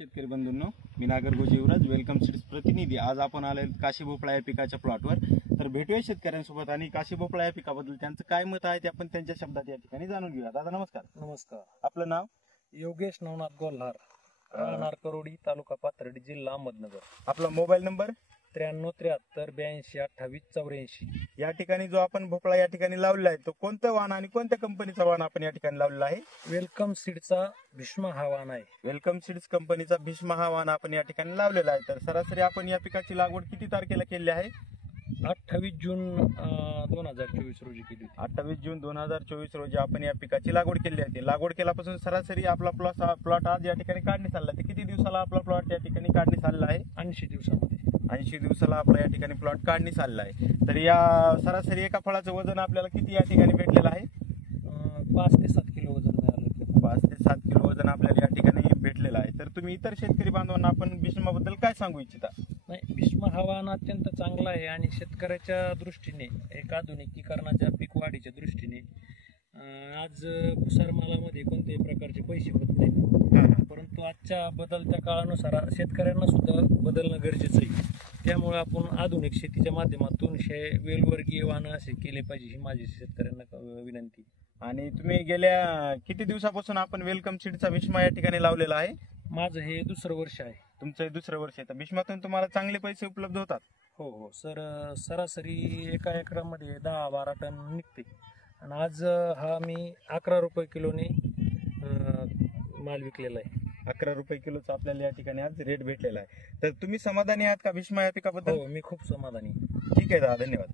शेतकरी बंधूंनो, मी नागरगोजे युवराज welcome seeds प्रतिनिधी। आज आपण आले काशी भोपळा या पिकाच्या प्लॉटवर। तर भेटूया शेतकऱ्यांसोबत आणि काशी भोपळा या पिकाबद्दल त्यांचं काय मत आहे ते आपण त्यांच्या शब्दात या ठिकाणी जाणून घेऊया। दादा नमस्कार। नमस्कार। आपलं नाव? योगेश नवनाथ गोल्हार, राहणार करोडी, तालुका पाथर्डी, जिल्हा अहमदनगर। आपला मोबाईल नंबर? 9373822884। या ठिकाणी जो आपण भोपळा या ठिकाणी लावलेला आहे तो कोणतं वाण आणि कोणत्या कंपनीचा वाण आपण या ठिकाणी लावलेला आहे? वेलकम सीडचा भीष्म हा वाण आहे। वेलकम सीड्स कंपनीचा भीष्म हा वाण आपण या ठिकाणी लावलेला आहे। तर सरासरी आपण या पिकाची लागवड किती तारखेला केली आहे? 28 जून 2024 रोजी केली होती। 28 जून 2024 रोजी आपण या पिकाची लागवड केली आहे। लागवड केल्यापासून सरासरी आपला प्लॉट आज या ठिकाणी काढणी चालला आहे। किती दिवसाला आपला प्लॉट या ठिकाणी काढणी चालला आहे? 80 दिवसामध्ये। 80 दिवसाला आपला या ठिकाणी प्लॉट काढणी चालला आहे। तर या सरासरी एका फळाचं वजन आपल्याला किती या ठिकाणी भेटलेलं आहे? 5 ते 7 किलो वजन मिळालं। 5 ते 7 किलो वजन आपल्याला या ठिकाणी भेटलेलं आहे। तर तुम्ही इतर शेतकरी बांधवांना आपण भीष्माबद्दल काय सांगू इच्छिता? नाही, भीष्म हा वाण अत्यंत चांगला आहे आणि शेतकऱ्याच्या दृष्टीने, एक आधुनिकीकरणाच्या पीक वाढीच्या दृष्टीने आज भुसार मालामध्ये कोणत्याही प्रकारचे पैसे होत नाहीत, परंतु आजच्या बदलत्या काळानुसार शेतकऱ्यांना सुद्धा बदलणं गरजेचं आहे। त्यामुळे आपण आधुनिक शेतीच्या माध्यमातून वेलवर्गीय वाहनं असे केले पाहिजे, ही माझी शेतकऱ्यांना विनंती। आणि तुम्ही गेल्या किती दिवसापासून आपण वेलकम सीडचा भीष्मा या ठिकाणी लावलेला आहे? माझं हे दुसरं वर्ष आहे। तुमचं हे दुसरं वर्ष आहे। तर भीष्मातून तुम्हाला चांगले पैसे उपलब्ध होतात? हो हो सर, सरासरी एका एकरामध्ये 10-12 टन निघते आणि आज हा मी 11 रुपये किलोने माल विकलेला आहे। 11 रुपये किलोचा आपल्याला या ठिकाणी आज रेट भेटलेला आहे। तर तुम्ही समाधानी आहात का भीष्मा या पिकाबद्दल? हो, मी खूप समाधानी। ठीक आहे दादा, धन्यवाद।